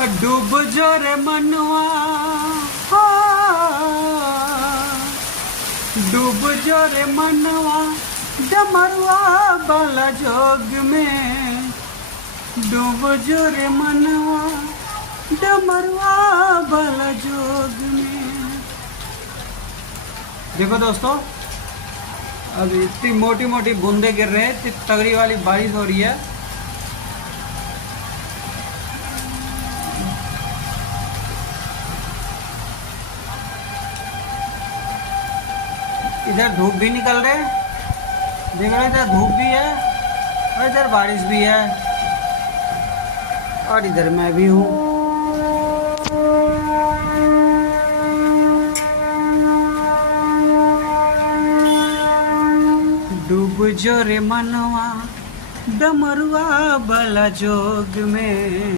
डूब जो रे मनवा हो, डूब जो रे मनवा डमरुआ बाला जोग में, डूब जो रे मनवा डमरुआ बाला जोग में। देखो दोस्तों, अब इतनी मोटी मोटी बूंदे गिर रहे हैं, इतनी तगड़ी वाली बारिश हो रही है। इधर धूप भी निकल रहे, देख रहे, इधर धूप भी है और इधर बारिश भी है और इधर मैं भी हूँ। डूब जो रे मनवा डमरुआ बाला जोग में।